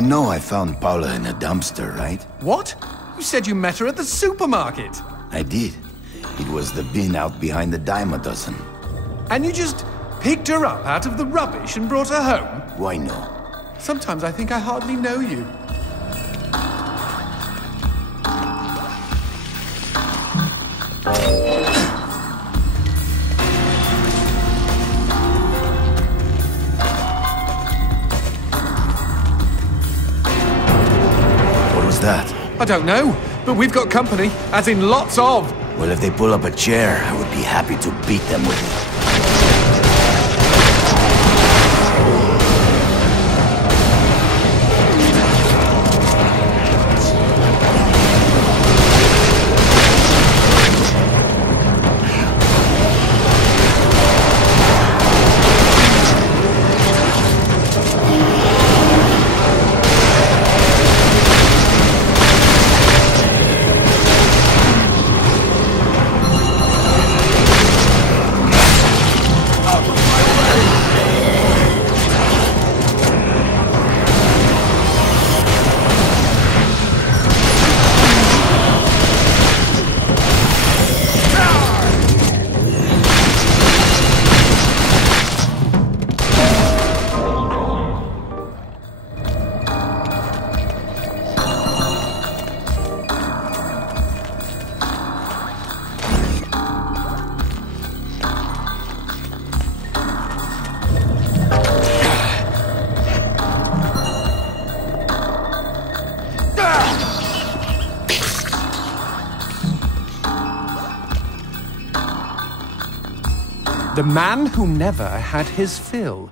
You know I found Paula in a dumpster, right? What? You said you met her at the supermarket. I did. It was the bin out behind the dime a dozen. And you just picked her up out of the rubbish and brought her home? Why no? Sometimes I think I hardly know you. What was that? I don't know, but we've got company, as in lots of. Well, if they pull up a chair, I would be happy to beat them with it. The man who never had his fill.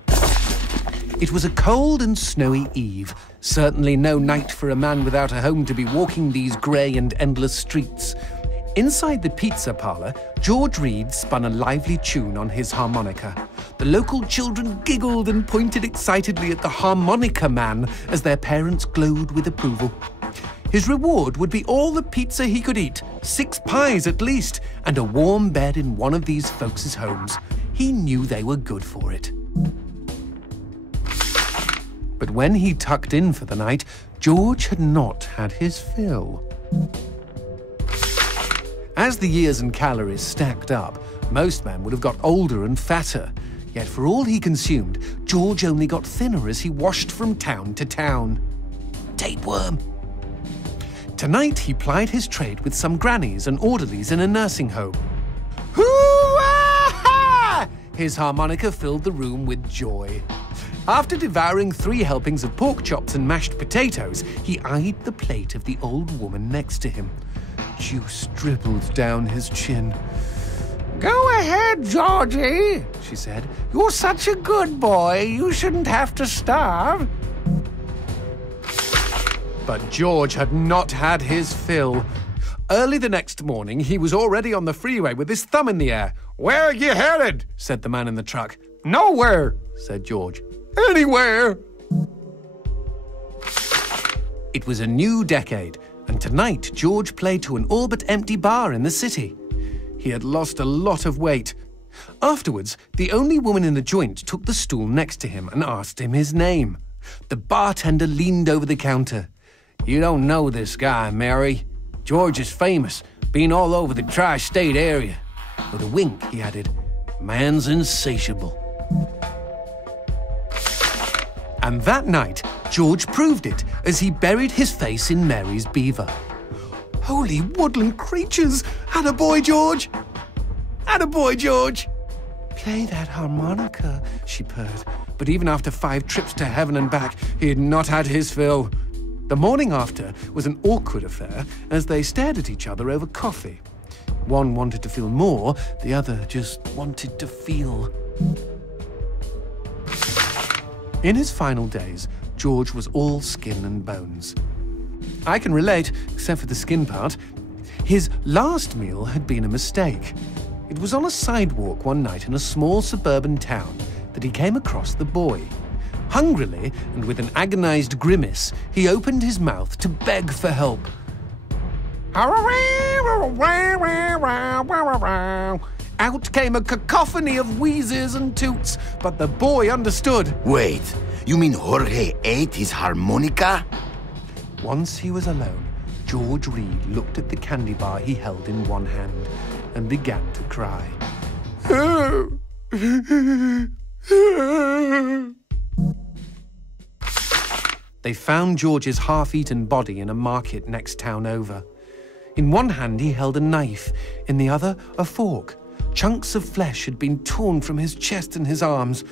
It was a cold and snowy eve. Certainly no night for a man without a home to be walking these grey and endless streets. Inside the pizza parlour, George Reed spun a lively tune on his harmonica. The local children giggled and pointed excitedly at the harmonica man as their parents glowed with approval. His reward would be all the pizza he could eat, 6 pies at least, and a warm bed in one of these folks' homes. He knew they were good for it. But when he tucked in for the night, George had not had his fill. As the years and calories stacked up, most men would have got older and fatter. Yet for all he consumed, George only got thinner as he washed from town to town. Tapeworm. Tonight he plied his trade with some grannies and orderlies in a nursing home. Hoo-ah-ha! His harmonica filled the room with joy. After devouring 3 helpings of pork chops and mashed potatoes, he eyed the plate of the old woman next to him. Juice dribbled down his chin. "Go ahead, Georgie," she said. "You're such a good boy, you shouldn't have to starve." But George had not had his fill. Early the next morning, he was already on the freeway with his thumb in the air. "Where are you headed?" said the man in the truck. "Nowhere," said George. "Anywhere." It was a new decade, and tonight George played to an all but empty bar in the city. He had lost a lot of weight. Afterwards, the only woman in the joint took the stool next to him and asked him his name. The bartender leaned over the counter. "You don't know this guy, Mary. George is famous, been all over the tri-state area." With a wink, he added, "Man's insatiable." And that night, George proved it as he buried his face in Mary's beaver. Holy woodland creatures! Attaboy, George! Attaboy, George! "Play that harmonica," she purred. But even after 5 trips to heaven and back, he had not had his fill. The morning after was an awkward affair as they stared at each other over coffee. One wanted to feel more, the other just wanted to feel. In his final days, George was all skin and bones. I can relate, except for the skin part. His last meal had been a mistake. It was on a sidewalk one night in a small suburban town that he came across the boy. Hungrily, and with an agonized grimace, he opened his mouth to beg for help. Out came a cacophony of wheezes and toots, but the boy understood. Wait, you mean Jorge ate his harmonica? Once he was alone, George Reed looked at the candy bar he held in one hand and began to cry. They found George's half-eaten body in a market next town over. In one hand he held a knife, in the other a fork. Chunks of flesh had been torn from his chest and his arms.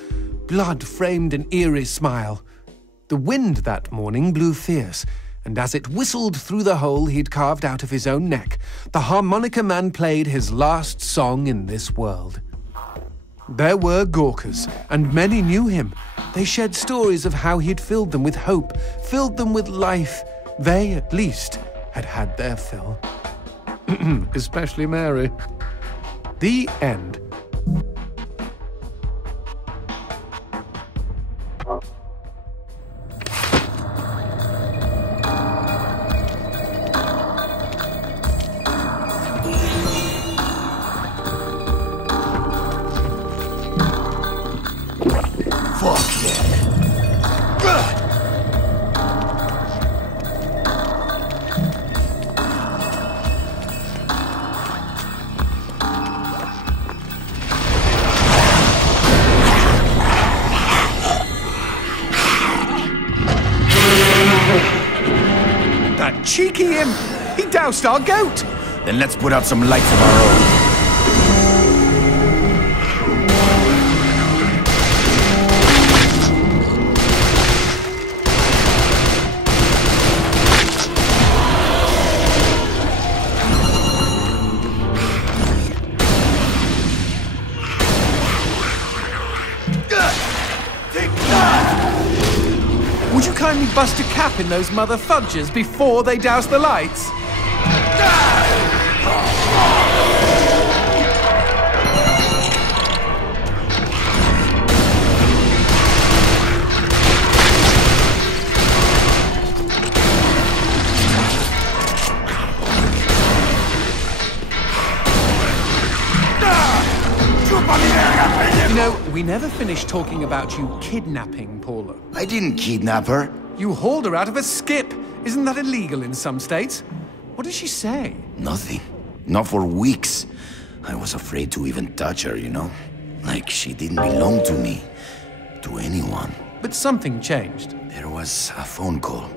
Blood framed an eerie smile. The wind that morning blew fierce, and as it whistled through the hole he'd carved out of his own neck, the harmonica man played his last song in this world. There were Gawkers, and many knew him. They shared stories of how he'd filled them with hope, filled them with life. They, at least, had had their fill. Especially Mary. The end. Cheeky him! He doused our goat! Then let's put out some lights of our own. Would you kindly bust a cap in those mother fudges before they douse the lights? You know, we never finished talking about you kidnapping Paula. I didn't kidnap her. You hauled her out of a skip. Isn't that illegal in some states? What did she say? Nothing. Not for weeks. I was afraid to even touch her, you know? Like she didn't belong to me. To anyone. But something changed. There was a phone call.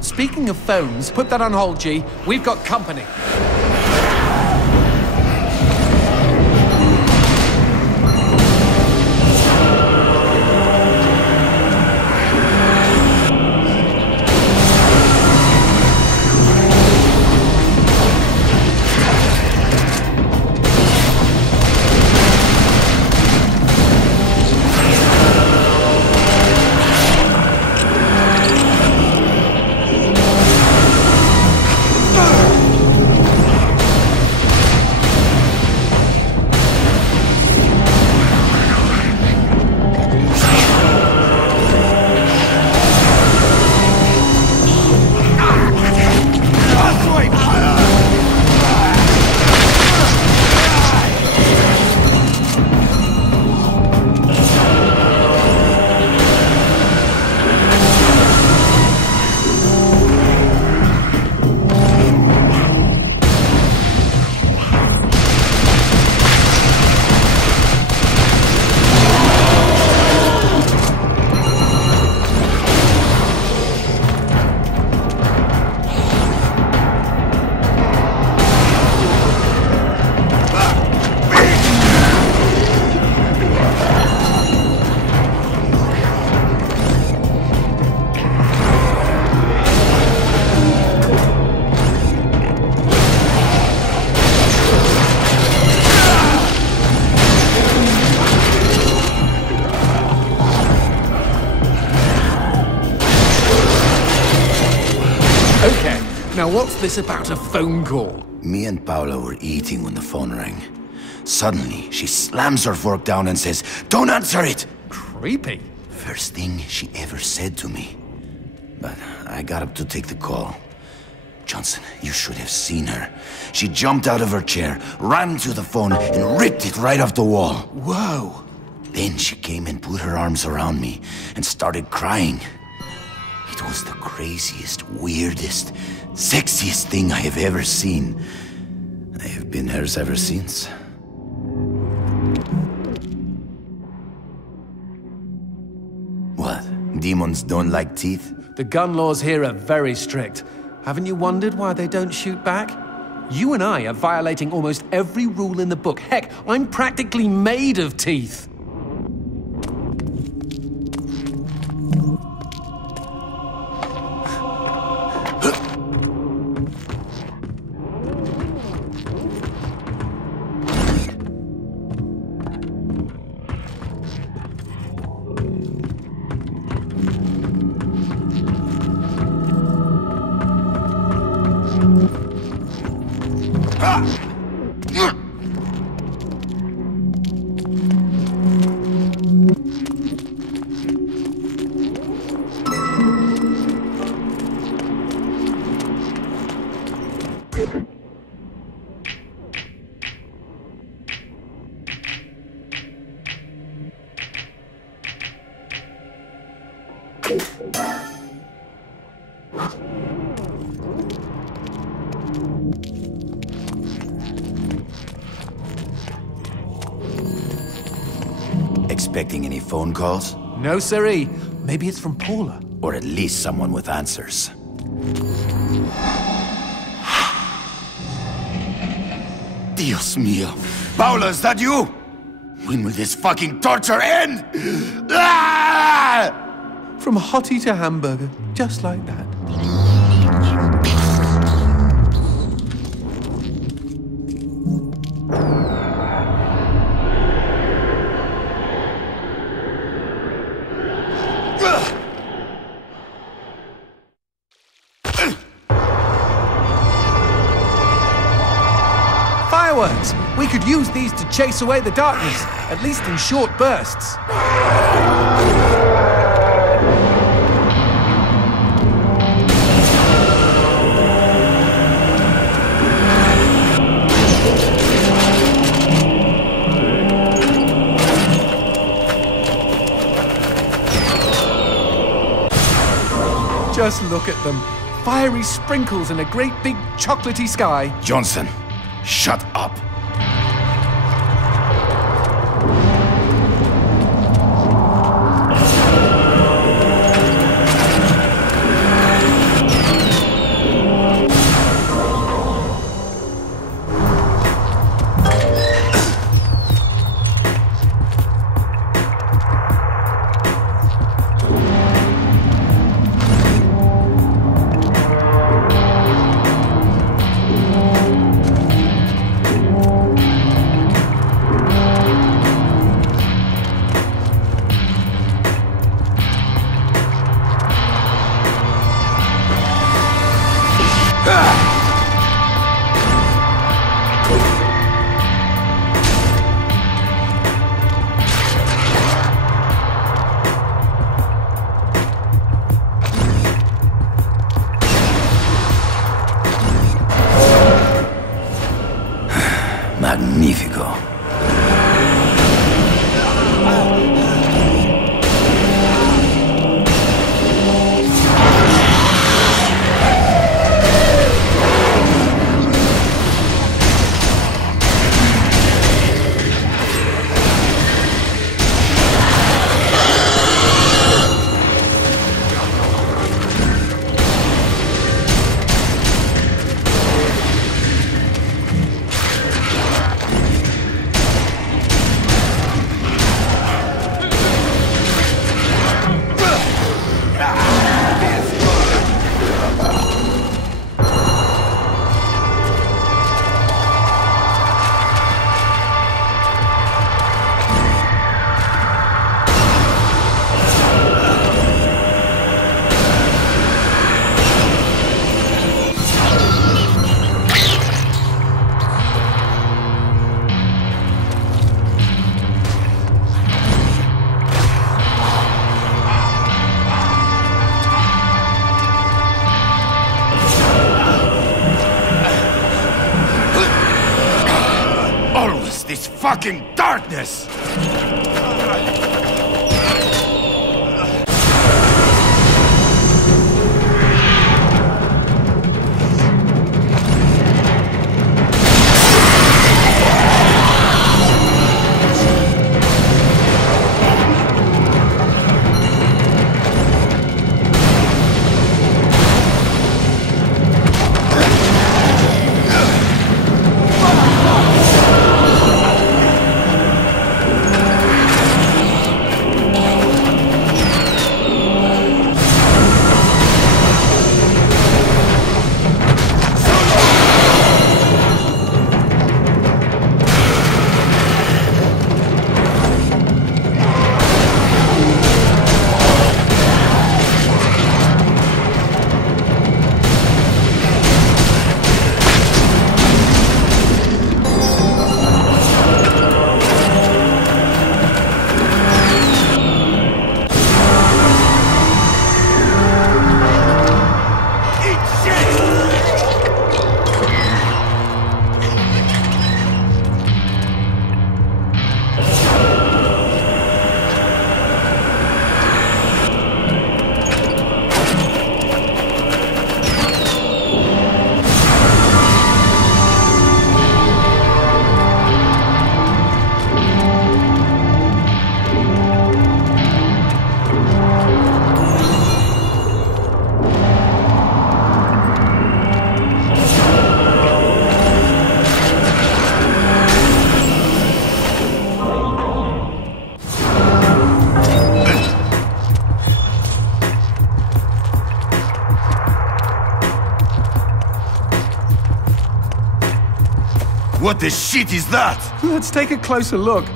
Speaking of phones, put that on hold, G. We've got company. Now what's this about a phone call? Me and Paula were eating when the phone rang. Suddenly, she slams her fork down and says, "Don't answer it!" Creepy. First thing she ever said to me. But I got up to take the call. Johnson, you should have seen her. She jumped out of her chair, ran to the phone, and ripped it right off the wall. Whoa. Then she came and put her arms around me and started crying. It was the craziest, weirdest, sexiest thing I have ever seen. I have been hers ever since. What? Demons don't like teeth? The gun laws here are very strict. Haven't you wondered why they don't shoot back? You and I are violating almost every rule in the book. Heck, I'm practically made of teeth. Expecting any phone calls? No, siree. Maybe it's from Paula. Or at least someone with answers. Dios mío. Paula, is that you? When will this fucking torture end? Ah! From hottie to hamburger, just like that. Fireworks! We could use these to chase away the darkness, at least in short bursts. Just look at them. Fiery sprinkles in a great big chocolatey sky. Johnson, shut up. Magnifico. this fucking darkness! What the shit is that? Let's take a closer look.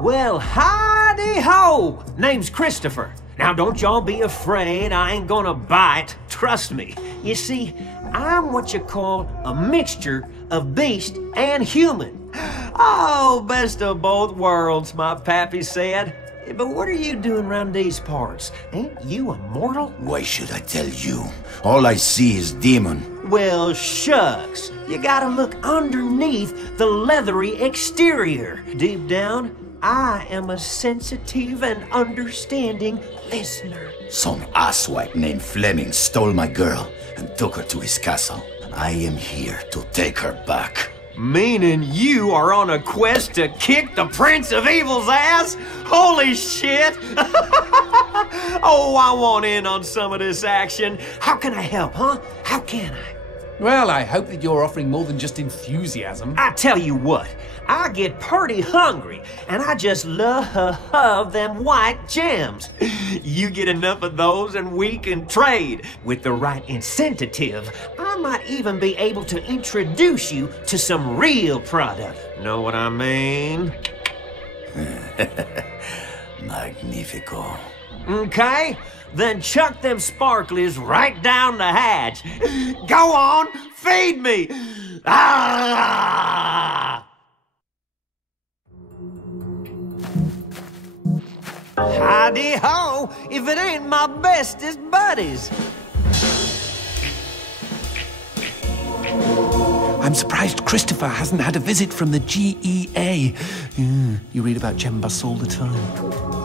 Well, howdy-ho! Name's Christopher. Now, don't y'all be afraid. I ain't gonna bite. Trust me. You see, I'm what you call a mixture of beast and human. Oh, best of both worlds, my pappy said. But what are you doing around these parts? Ain't you a mortal? Why should I tell you? All I see is demon. Well, shucks. You gotta look underneath the leathery exterior. Deep down, I am a sensitive and understanding listener. Some asswipe named Fleming stole my girl and took her to his castle. I am here to take her back. Meaning you are on a quest to kick the Prince of Evil's ass? Holy shit! Oh, I want in on some of this action. How can I help, huh? How can I? Well, I hope that you're offering more than just enthusiasm. I tell you what, I get pretty hungry, and I just love them white gems. You get enough of those and we can trade. With the right incentive, I might even be able to introduce you to some real product. Know what I mean? Magnifico. Okay, then chuck them sparklies right down the hatch. Go on, feed me! Ah! Howdy-ho, if it ain't my bestest buddies. I'm surprised Christopher hasn't had a visit from the GEA. You read about Gembus all the time.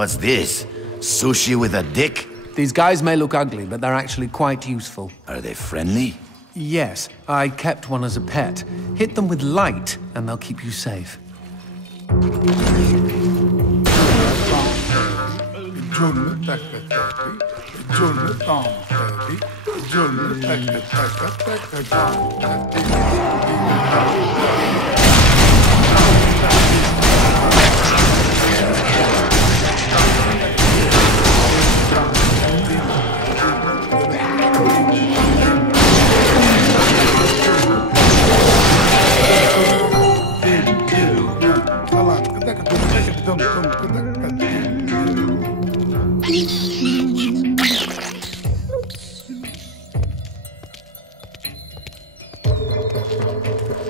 What's this? Sushi with a dick? These guys may look ugly, but they're actually quite useful. Are they friendly? Yes, I kept one as a pet. Hit them with light, and they'll keep you safe.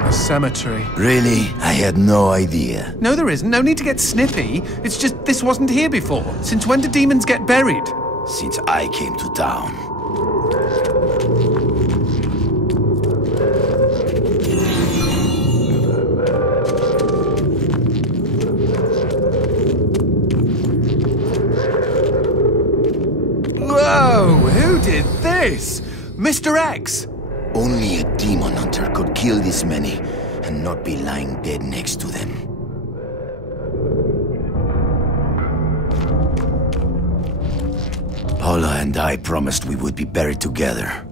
A cemetery. Really? I had no idea. No, there isn't. No need to get snippy. It's just this wasn't here before. Since when do demons get buried? Since I came to town. Whoa! Who did this? Mr. X! Only a demon hunter could kill this many and not be lying dead next to them. Paula and I promised we would be buried together.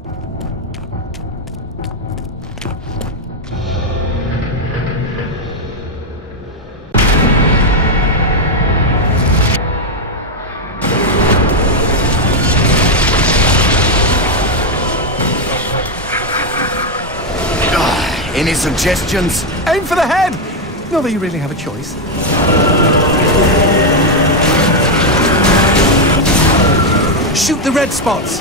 Any suggestions? Aim for the head! Not that you really have a choice. Shoot the red spots!